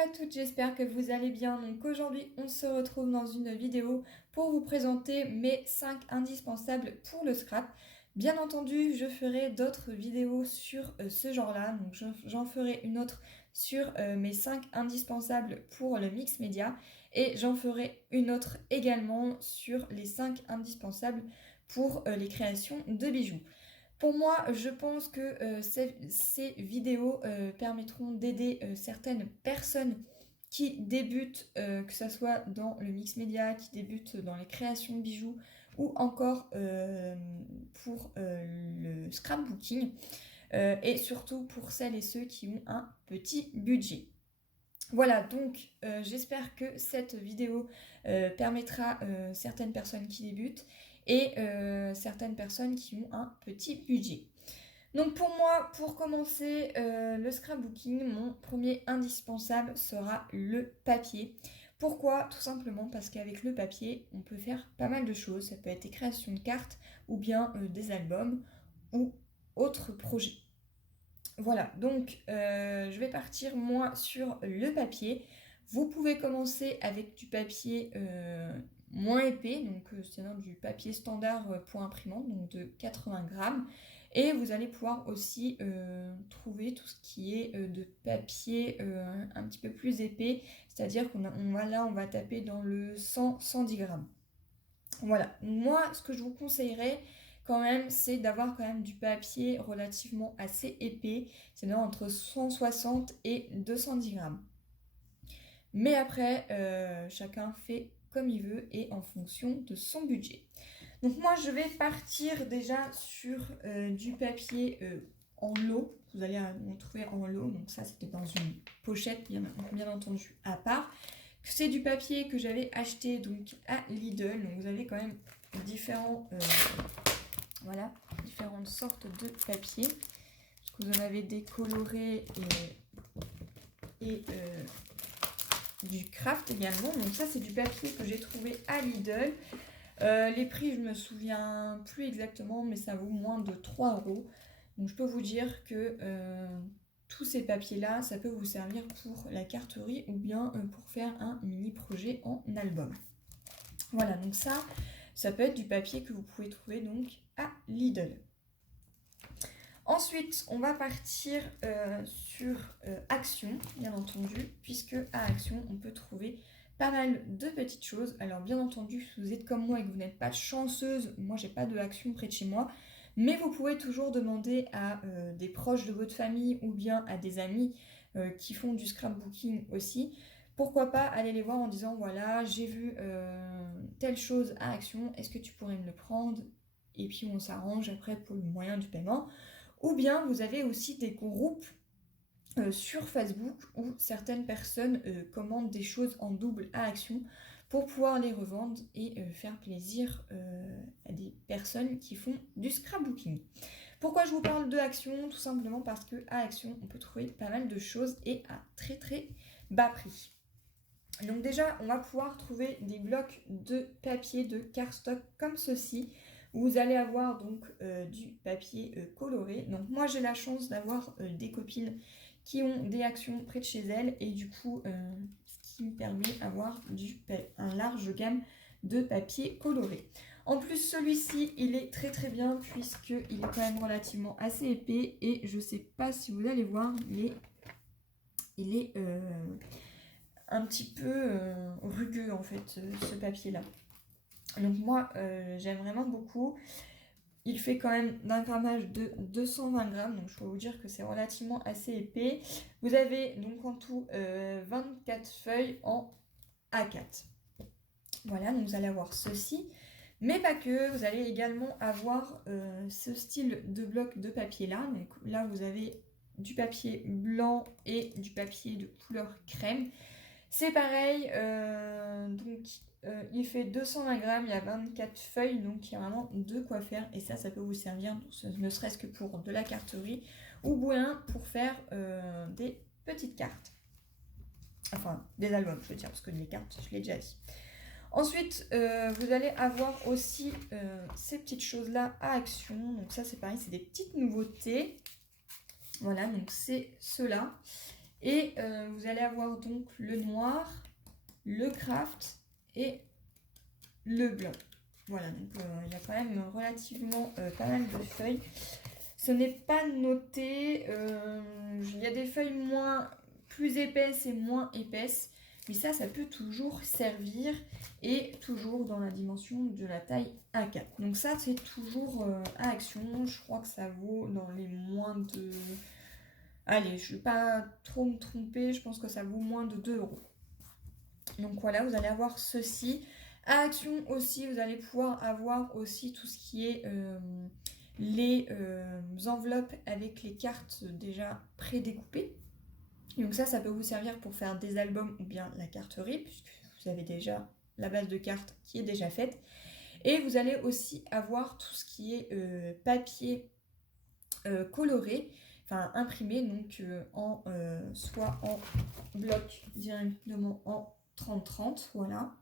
à toutes, j'espère que vous allez bien. Donc aujourd'hui, on se retrouve dans une vidéo pour vous présenter mes 5 indispensables pour le scrap. Bien entendu, je ferai d'autres vidéos sur ce genre-là. Donc j'en ferai une autre sur mes 5 indispensables pour le mix média. Et j'en ferai une autre également sur les 5 indispensables pour les créations de bijoux. Pour moi, je pense que ces vidéos permettront d'aider certaines personnes qui débutent, que ce soit dans le mix média, qui débutent dans les créations de bijoux ou encore pour le scrapbooking et surtout pour celles et ceux qui ont un petit budget. Voilà, donc j'espère que cette vidéo permettra certaines personnes qui débutent et certaines personnes qui ont un petit budget. Donc pour moi, pour commencer le scrapbooking, mon premier indispensable sera le papier. Pourquoi? Tout simplement parce qu'avec le papier, on peut faire pas mal de choses. Ça peut être des créations de cartes ou bien des albums ou autres projets. Voilà, donc je vais partir moi sur le papier. Vous pouvez commencer avec du papier moins épais, donc c'est-à-dire du papier standard pour imprimante, donc de 80 grammes. Et vous allez pouvoir aussi trouver tout ce qui est de papier un petit peu plus épais, c'est-à-dire on va taper dans le 100-110 grammes. Voilà, moi ce que je vous conseillerais quand même, c'est d'avoir quand même du papier relativement assez épais, c'est-à-dire entre 160 et 210 grammes. Mais après, chacun fait comme il veut et en fonction de son budget. Donc moi, je vais partir déjà sur du papier en lot. Vous allez en trouver en lot, donc ça c'était dans une pochette bien entendu à part. C'est du papier que j'avais acheté donc à Lidl, donc vous avez quand même différentes sortes de papier. Parce que vous en avez des colorés et du craft également. Donc ça c'est du papier que j'ai trouvé à Lidl. Les prix je me souviens plus exactement, mais ça vaut moins de 3 €. Donc je peux vous dire que tous ces papiers-là, ça peut vous servir pour la carterie ou bien pour faire un mini projet en album. Voilà, donc ça peut être du papier que vous pouvez trouver donc à Lidl. Ensuite, on va partir sur Action, bien entendu, puisque à Action, on peut trouver pas mal de petites choses. Alors bien entendu, si vous êtes comme moi et que vous n'êtes pas chanceuse, moi j'ai pas de Action près de chez moi, mais vous pouvez toujours demander à des proches de votre famille ou bien à des amis qui font du scrapbooking aussi. Pourquoi pas aller les voir en disant voilà, j'ai vu telle chose à Action, est-ce que tu pourrais me le prendre? Et puis on s'arrange après pour le moyen du paiement. Ou bien vous avez aussi des groupes sur Facebook où certaines personnes commandent des choses en double à Action pour pouvoir les revendre et faire plaisir à des personnes qui font du scrapbooking. Pourquoi je vous parle de Action? Tout simplement parce que à Action, on peut trouver pas mal de choses et à très très bas prix. Donc déjà, on va pouvoir trouver des blocs de papier de cardstock comme ceci, où vous allez avoir donc du papier coloré. Donc moi, j'ai la chance d'avoir des copines qui ont des Actions près de chez elles, et du coup, ce qui me permet d'avoir un large gamme de papier coloré. En plus, celui-ci, il est très très bien, puisqu'il est quand même relativement assez épais, et je sais pas si vous allez voir, mais il est un petit peu rugueux en fait, ce papier-là. Donc moi, j'aime vraiment beaucoup. Il fait quand même d'un grammage de 220 grammes, donc je peux vous dire que c'est relativement assez épais. Vous avez donc en tout 24 feuilles en A4. Voilà, donc vous allez avoir ceci. Mais pas que, vous allez également avoir ce style de bloc de papier là. Donc là, vous avez du papier blanc et du papier de couleur crème. C'est pareil, il fait 220 grammes, il y a 24 feuilles, donc il y a vraiment de quoi faire. Et ça peut vous servir, ne serait-ce que pour de la carterie ou bien pour faire des petites cartes. Enfin, des albums, je veux dire, parce que les cartes, je l'ai déjà dit. Ensuite, vous allez avoir aussi ces petites choses-là à Action. Donc ça, c'est pareil, c'est des petites nouveautés. Voilà, donc c'est ceux-là. Et vous allez avoir donc le noir, le craft et le blanc. Voilà, donc il y a quand même relativement pas mal de feuilles. Ce n'est pas noté, il y a des feuilles plus épaisses et moins épaisses, mais ça peut toujours servir et toujours dans la dimension de la taille A4. Donc ça, c'est toujours à Action. Je crois que ça vaut dans les moins de... Allez, je ne vais pas trop me tromper, je pense que ça vaut moins de 2 euros. Donc voilà, vous allez avoir ceci. À Action aussi, vous allez pouvoir avoir aussi tout ce qui est les enveloppes avec les cartes déjà prédécoupées. Donc ça peut vous servir pour faire des albums ou bien la carterie, puisque vous avez déjà la base de cartes qui est déjà faite. Et vous allez aussi avoir tout ce qui est papier coloré, enfin imprimé, donc soit en bloc directement en 30-30, voilà.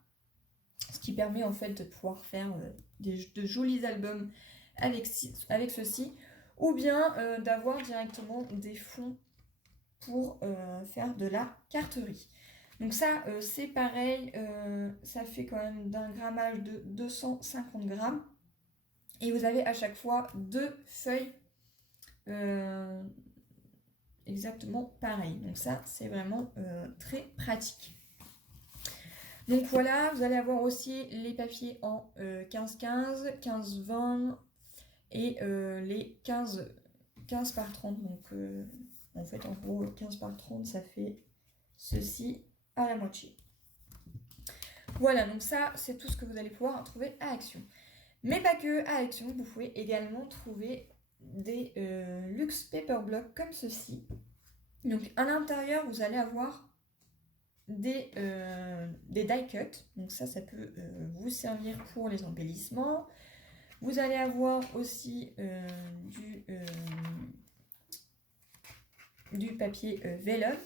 Ce qui permet en fait de pouvoir faire de jolis albums avec ceci, ou bien d'avoir directement des fonds pour faire de la carterie. Donc ça, c'est pareil, ça fait quand même d'un grammage de 250 grammes. Et vous avez à chaque fois 2 feuilles exactement pareil. Donc ça, c'est vraiment très pratique. Donc voilà, vous allez avoir aussi les papiers en 15-15, 15-20 et les 15 par 30. Donc en fait, en gros, 15 par 30, ça fait ceci à la moitié. Voilà, donc ça, c'est tout ce que vous allez pouvoir trouver à Action. Mais pas que à Action, vous pouvez également trouver des luxe paper blocks comme ceci. Donc à l'intérieur, vous allez avoir des die cut. Donc ça peut vous servir pour les embellissements. Vous allez avoir aussi du papier vellum.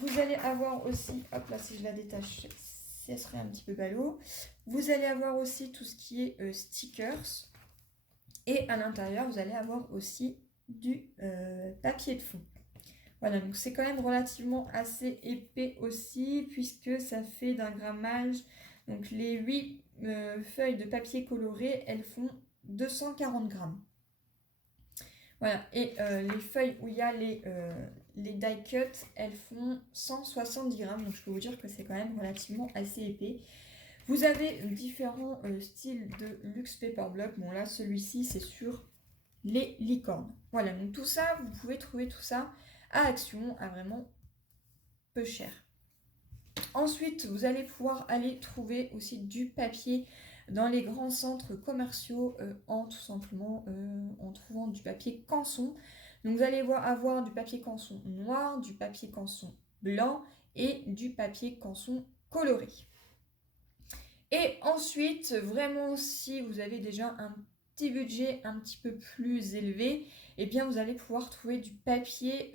Vous allez avoir aussi, hop là, si je la détache, ça serait un petit peu ballot. Vous allez avoir aussi tout ce qui est stickers. Et à l'intérieur, vous allez avoir aussi du papier de fond. Voilà, donc c'est quand même relativement assez épais aussi, puisque ça fait d'un grammage. Donc les 8 feuilles de papier coloré, elles font 240 grammes. Voilà, et les feuilles où il y a les die cut, elles font 170 grammes. Donc je peux vous dire que c'est quand même relativement assez épais. Vous avez différents styles de luxe paper block. Bon là, celui-ci, c'est sur les licornes. Voilà, donc tout ça, vous pouvez trouver tout ça à Action à vraiment peu cher. Ensuite, vous allez pouvoir aller trouver aussi du papier dans les grands centres commerciaux en trouvant du papier canson. Donc vous allez avoir du papier canson noir, du papier canson blanc et du papier canson coloré. Et ensuite, vraiment, si vous avez déjà un petit budget un petit peu plus élevé, eh bien vous allez pouvoir trouver du papier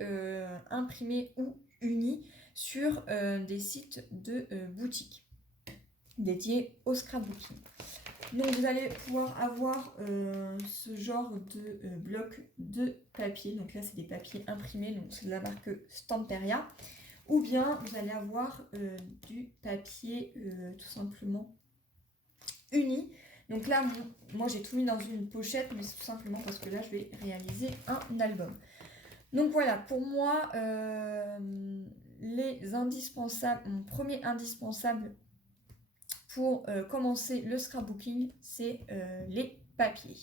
imprimé ou uni sur des sites de boutiques dédiés au scrapbooking. Donc vous allez pouvoir avoir ce genre de bloc de papier. Donc là c'est des papiers imprimés, donc c'est de la marque Stamperia. Ou bien vous allez avoir du papier tout simplement uni. Donc là, moi j'ai tout mis dans une pochette, mais c'est tout simplement parce que là je vais réaliser un album. Donc voilà, pour moi, les indispensables, mon premier indispensable pour commencer le scrapbooking, c'est les papiers.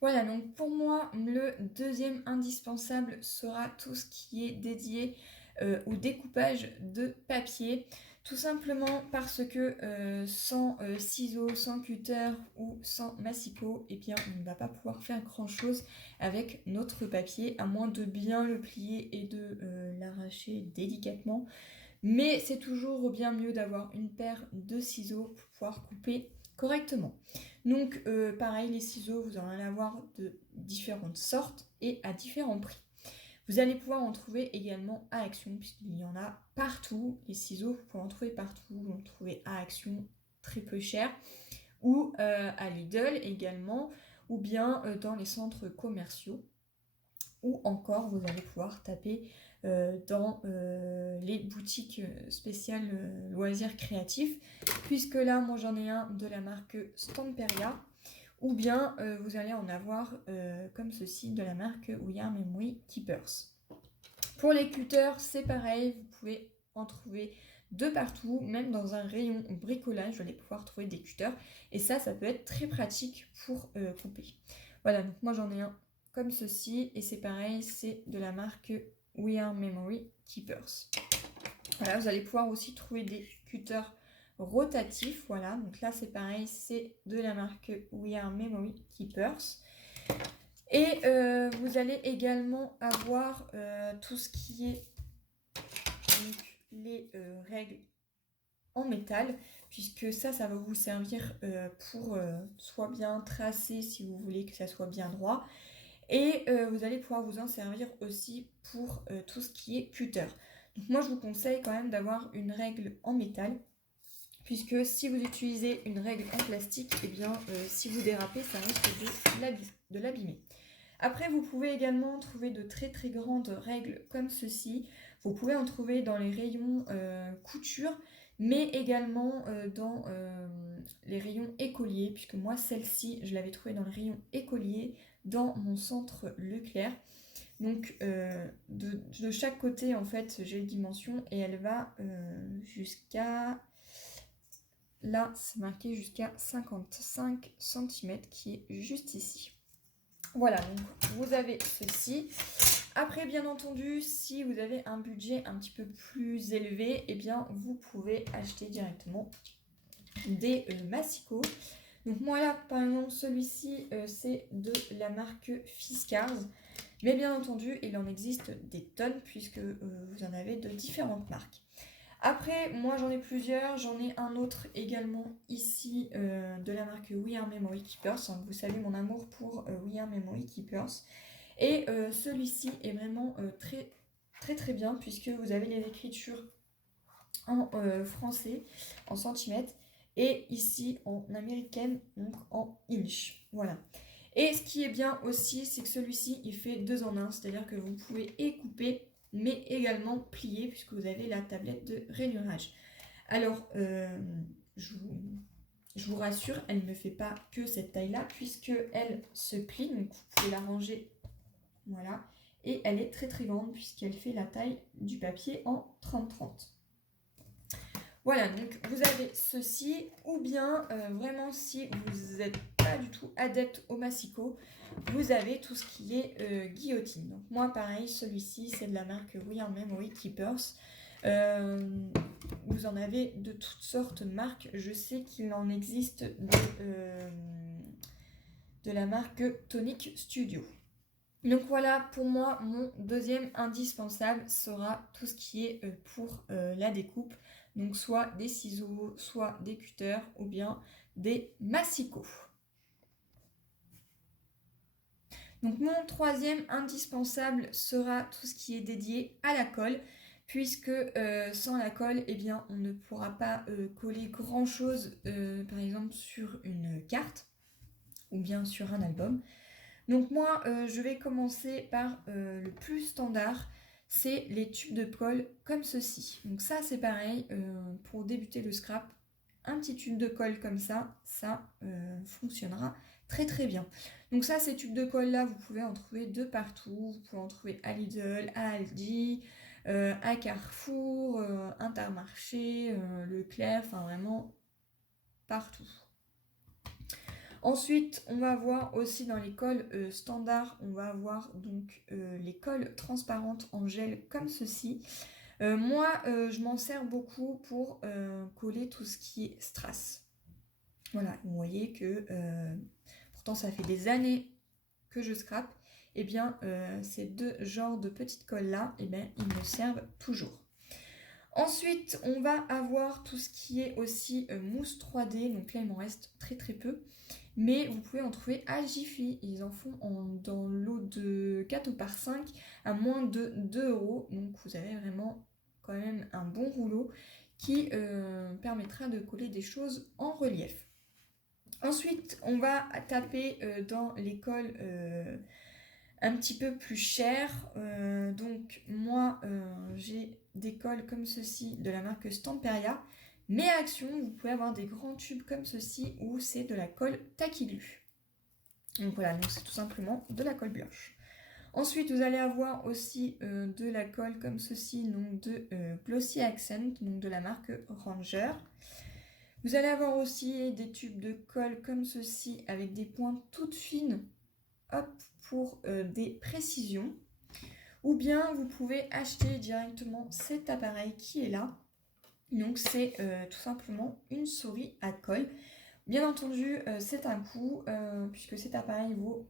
Voilà, donc pour moi, le deuxième indispensable sera tout ce qui est dédié au découpage de papier. Tout simplement parce que sans ciseaux, sans cutter ou sans massicot, eh bien, on ne va pas pouvoir faire grand chose avec notre papier, à moins de bien le plier et de l'arracher délicatement. Mais c'est toujours bien mieux d'avoir une paire de ciseaux pour pouvoir couper correctement. Donc pareil, les ciseaux, vous en allez avoir de différentes sortes et à différents prix. Vous allez pouvoir en trouver également à Action, puisqu'il y en a partout. Les ciseaux, vous pouvez en trouver partout. Vous en trouvez à Action, très peu cher, ou à Lidl également, ou bien dans les centres commerciaux. ou encore vous allez pouvoir taper dans les boutiques spéciales loisirs créatifs, puisque là moi j'en ai un de la marque Stamperia, ou bien vous allez en avoir comme ceci de la marque We Are Memory Keepers. Pour les cutters, c'est pareil, vous pouvez en trouver de partout, même dans un rayon bricolage, vous allez pouvoir trouver des cutters, et ça peut être très pratique pour couper. Voilà, donc moi j'en ai un comme ceci, et c'est pareil, c'est de la marque We Are Memory Keepers. Voilà, vous allez pouvoir aussi trouver des cutters rotatifs, voilà, donc là c'est pareil, c'est de la marque We Are Memory Keepers. Et vous allez également avoir tout ce qui est donc, les règles en métal, puisque ça va vous servir pour soit bien tracer si vous voulez que ça soit bien droit, et vous allez pouvoir vous en servir aussi pour tout ce qui est cutter. Donc moi je vous conseille quand même d'avoir une règle en métal, puisque si vous utilisez une règle en plastique, et bien si vous dérapez, ça risque de l'abîmer. Après, vous pouvez également trouver de très très grandes règles comme ceci. Vous pouvez en trouver dans les rayons couture, mais également dans les rayons écoliers, puisque moi, celle-ci, je l'avais trouvée dans le rayon écolier dans mon centre Leclerc. Donc, de chaque côté, en fait, j'ai les dimensions et elle va jusqu'à... Là, c'est marqué jusqu'à 55 cm qui est juste ici. Voilà, donc vous avez ceci. Après, bien entendu, si vous avez un budget un petit peu plus élevé, eh bien, vous pouvez acheter directement des massicots. Donc moi là, par exemple, celui-ci, c'est de la marque Fiskars. Mais bien entendu, il en existe des tonnes puisque vous en avez de différentes marques. Après, moi j'en ai plusieurs, j'en ai un autre également ici de la marque We Are Memory Keepers. Vous savez mon amour pour We Are Memory Keepers. Et celui-ci est vraiment très très très bien puisque vous avez les écritures en français, en centimètres, et ici en américaine, donc en inch. Voilà. Et ce qui est bien aussi, c'est que celui-ci, il fait 2 en 1, c'est-à-dire que vous pouvez et couper, mais également plier, puisque vous avez la tablette de rainurage. Alors, je vous rassure, elle ne fait pas que cette taille-là, puisque elle se plie, donc vous pouvez la ranger, voilà. Et elle est très très grande, puisqu'elle fait la taille du papier en 30-30. Voilà, donc vous avez ceci, ou bien vraiment si vous n'êtes pas du tout adepte au massicot, vous avez tout ce qui est guillotine. Donc moi pareil, celui-ci c'est de la marque We Are Memory Keepers. Vous en avez de toutes sortes de marques. Je sais qu'il en existe de la marque Tonic Studio. Donc voilà, pour moi, mon deuxième indispensable sera tout ce qui est pour la découpe. Donc soit des ciseaux, soit des cutters ou bien des massicots. Donc mon troisième indispensable sera tout ce qui est dédié à la colle, puisque sans la colle, eh bien, on ne pourra pas coller grand chose, par exemple sur une carte ou bien sur un album. Donc moi, je vais commencer par le plus standard, c'est les tubes de colle comme ceci. Donc ça, c'est pareil, pour débuter le scrap, un petit tube de colle comme ça fonctionnera très très bien. Donc ça, ces tubes de colle là, vous pouvez en trouver de partout. Vous pouvez en trouver à Lidl, à Aldi, à Carrefour, Intermarché, Leclerc, enfin vraiment partout. Ensuite, on va avoir aussi dans les colles standards, on va avoir donc les colles transparentes en gel comme ceci. Moi, je m'en sers beaucoup pour coller tout ce qui est strass. Voilà, vous voyez que pourtant ça fait des années que je scrape. Et bien, ces deux genres de petites colles là, eh bien, ils me servent toujours. Ensuite, on va avoir tout ce qui est aussi mousse 3D. Donc là, il m'en reste très très peu. Mais vous pouvez en trouver à Jiffy. Ils en font dans l'eau de 4 ou par 5 à moins de 2 €. Donc vous avez vraiment quand même un bon rouleau qui permettra de coller des choses en relief. Ensuite, on va taper dans les colles un petit peu plus cher. Donc moi j'ai des cols comme ceci de la marque Stamperia. Mais à Action, vous pouvez avoir des grands tubes comme ceci où c'est de la colle Tacky-Glu. Donc voilà, donc c'est tout simplement de la colle blanche. Ensuite, vous allez avoir aussi de la colle comme ceci, donc de Glossy Accent, donc de la marque Ranger. Vous allez avoir aussi des tubes de colle comme ceci avec des pointes toutes fines, hop, pour des précisions. Ou bien vous pouvez acheter directement cet appareil qui est là. Donc c'est tout simplement une souris à colle. Bien entendu, c'est un coût, puisque cet appareil vaut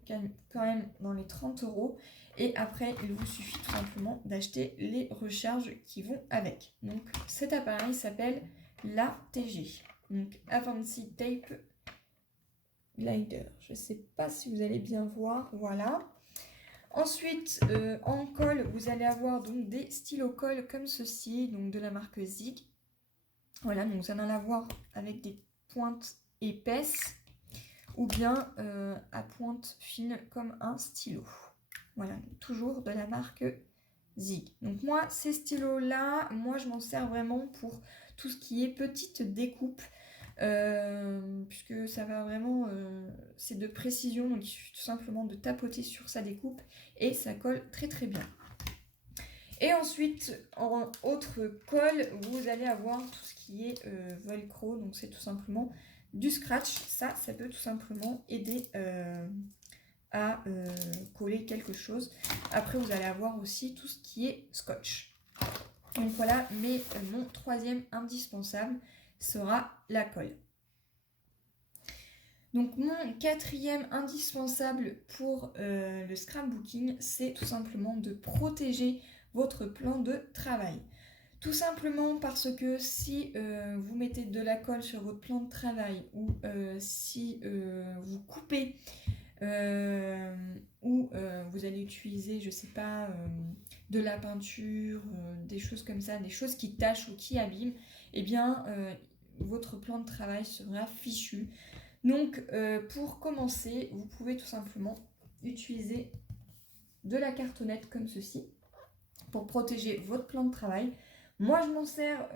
quand même dans les 30 €. Et après, il vous suffit tout simplement d'acheter les recharges qui vont avec. Donc cet appareil s'appelle l'ATG. Donc Avanci Tape Glider. Je ne sais pas si vous allez bien voir, voilà. Ensuite, en colle, vous allez avoir donc des stylos colle comme ceci, donc de la marque Zig. Voilà, donc vous allez en avoir avec des pointes épaisses ou bien à pointe fine comme un stylo. Voilà, donc toujours de la marque Zig. Donc moi, ces stylos-là, moi je m'en sers vraiment pour tout ce qui est petite découpe. Puisque ça va vraiment, c'est de précision, donc il suffit tout simplement de tapoter sur sa découpe et ça colle très très bien. Et ensuite, en autre colle, vous allez avoir tout ce qui est velcro, donc c'est tout simplement du scratch. Ça peut tout simplement aider à coller quelque chose. Après, vous allez avoir aussi tout ce qui est scotch. Donc voilà, mais mon troisième indispensable sera la colle. Donc mon quatrième indispensable pour le scrapbooking, c'est tout simplement de protéger votre plan de travail. Tout simplement parce que si vous mettez de la colle sur votre plan de travail ou si vous coupez ou vous allez utiliser, je sais pas, de la peinture, des choses comme ça, des choses qui tachent ou qui abîment, eh bien votre plan de travail sera fichu. Donc pour commencer, vous pouvez tout simplement utiliser de la cartonnette comme ceci pour protéger votre plan de travail. Moi je m'en sers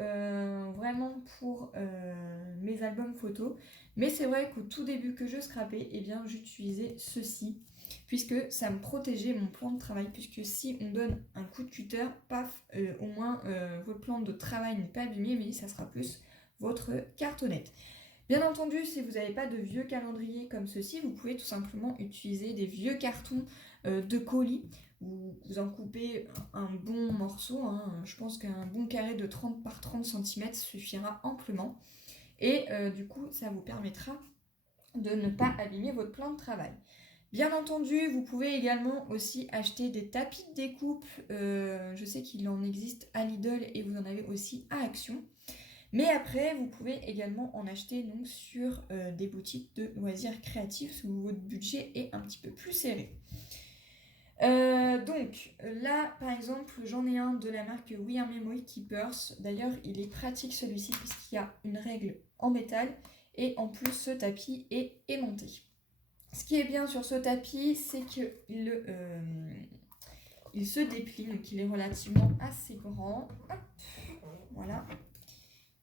vraiment pour mes albums photos, mais c'est vrai qu'au tout début que je scrapais, eh bien j'utilisais ceci puisque ça me protégeait mon plan de travail, puisque si on donne un coup de cutter, paf, au moins votre plan de travail n'est pas abîmé, mais ça sera plus votre cartonnette. Bien entendu, si vous n'avez pas de vieux calendrier comme ceci, vous pouvez tout simplement utiliser des vieux cartons de colis. Vous en coupez un bon morceau, hein. Je pense qu'un bon carré de 30 par 30 cm suffira amplement. Et du coup, ça vous permettra de ne pas abîmer votre plan de travail. Bien entendu, vous pouvez également aussi acheter des tapis de découpe. Je sais qu'il en existe à Lidl et vous en avez aussi à Action. Mais après, vous pouvez également en acheter donc sur des boutiques de loisirs créatifs où votre budget est un petit peu plus serré. Donc là, par exemple, j'en ai un de la marque We Are Memory Keepers. D'ailleurs, il est pratique celui-ci puisqu'il y a une règle en métal et en plus, ce tapis est aimanté. Ce qui est bien sur ce tapis, c'est qu'il il se déplie, donc il est relativement assez grand. Hop, voilà.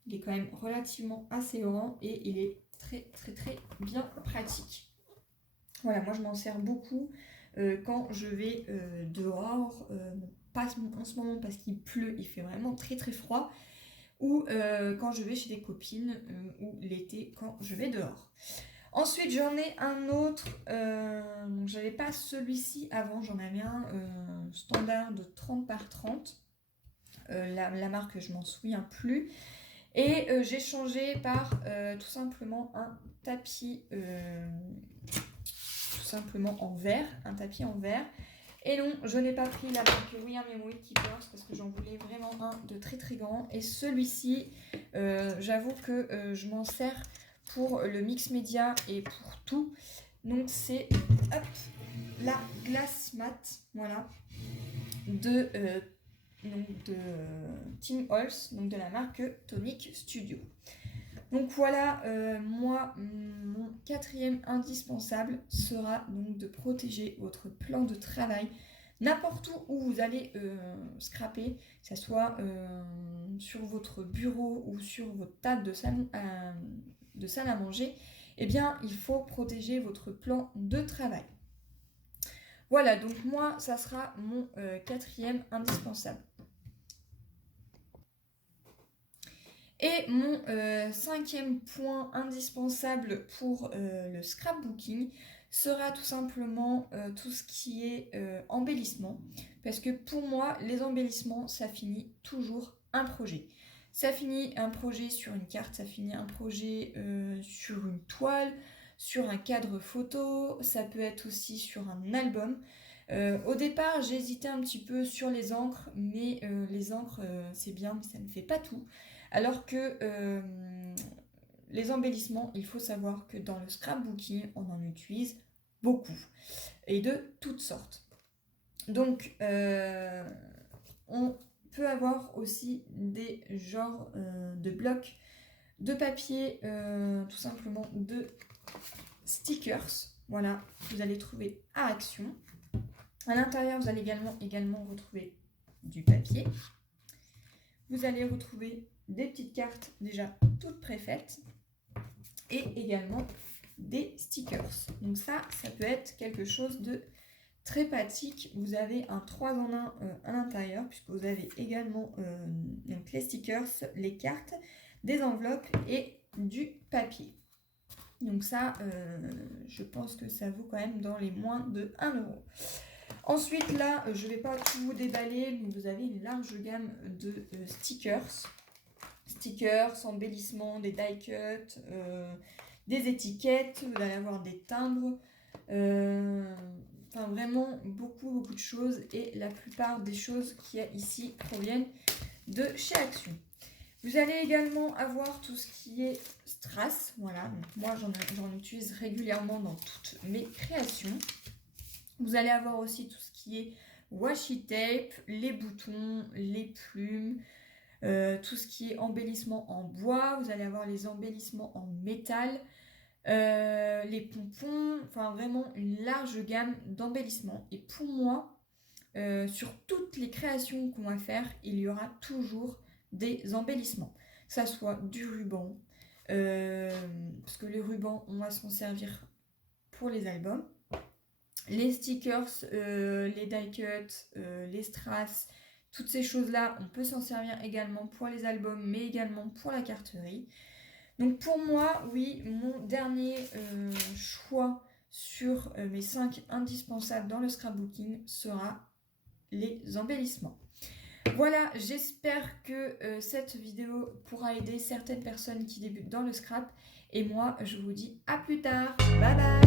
Il est quand même relativement assez grand et il est très très très bien pratique. Voilà, moi je m'en sers beaucoup quand je vais dehors, pas en ce moment parce qu'il pleut, il fait vraiment très très froid, ou quand je vais chez des copines, ou l'été quand je vais dehors. Ensuite j'en ai un autre, j'avais pas celui-ci avant, j'en avais un standard de 30 par 30, la marque je m'en souviens plus. Et j'ai changé par tout simplement un tapis tout simplement en verre, un tapis en verre. Et non, je n'ai pas pris la marque We Are Memory Keepers parce que j'en voulais vraiment un de très très grand. Et celui-ci, j'avoue que je m'en sers pour le mix média et pour tout. Donc c'est la glace mat, voilà, de Tim Holtz, donc de la marque Tonic Studio. Donc voilà, moi, mon quatrième indispensable sera donc de protéger votre plan de travail n'importe où vous allez scraper, que ce soit sur votre bureau ou sur votre table de salle à manger, eh bien, il faut protéger votre plan de travail. Voilà, donc moi, ça sera mon quatrième indispensable. Et mon cinquième point indispensable pour le scrapbooking sera tout simplement tout ce qui est embellissement. Parce que pour moi, les embellissements, ça finit toujours un projet. Ça finit un projet sur une carte, ça finit un projet sur une toile, sur un cadre photo, ça peut être aussi sur un album. Au départ, j'ai hésité un petit peu sur les encres, mais les encres, c'est bien, mais ça ne fait pas tout. Alors que les embellissements, il faut savoir que dans le scrapbooking, on en utilise beaucoup et de toutes sortes. Donc, on peut avoir aussi des genres de blocs de papier, tout simplement de stickers. Voilà, vous allez trouver à Action. À l'intérieur, vous allez également retrouver du papier. Vous allez retrouver des petites cartes déjà toutes préfaites et également des stickers. Donc ça peut être quelque chose de très pratique. Vous avez un 3 en 1 à l'intérieur puisque vous avez également donc les stickers, les cartes, des enveloppes et du papier. Donc ça, je pense que ça vaut quand même dans les moins de 1 euro. Ensuite, là, je ne vais pas tout vous déballer, mais vous avez une large gamme de stickers. Stickers, embellissements, des die cuts, des étiquettes, vous allez avoir des timbres. Enfin, vraiment beaucoup de choses. Et la plupart des choses qu'il y a ici proviennent de chez Action. Vous allez également avoir tout ce qui est strass. Voilà, donc moi j'en utilise régulièrement dans toutes mes créations. Vous allez avoir aussi tout ce qui est washi tape, les boutons, les plumes, tout ce qui est embellissement en bois. Vous allez avoir les embellissements en métal, les pompons, enfin vraiment une large gamme d'embellissements. Et pour moi, sur toutes les créations qu'on va faire, il y aura toujours des embellissements. Que ça soit du ruban, parce que les rubans, on va s'en servir pour les albums. Les stickers, les die cuts, les strass, toutes ces choses-là, on peut s'en servir également pour les albums, mais également pour la carterie. Donc pour moi, oui, mon dernier choix sur mes 5 indispensables dans le scrapbooking sera les embellissements. Voilà, j'espère que cette vidéo pourra aider certaines personnes qui débutent dans le scrap. Et moi, je vous dis à plus tard. Bye bye!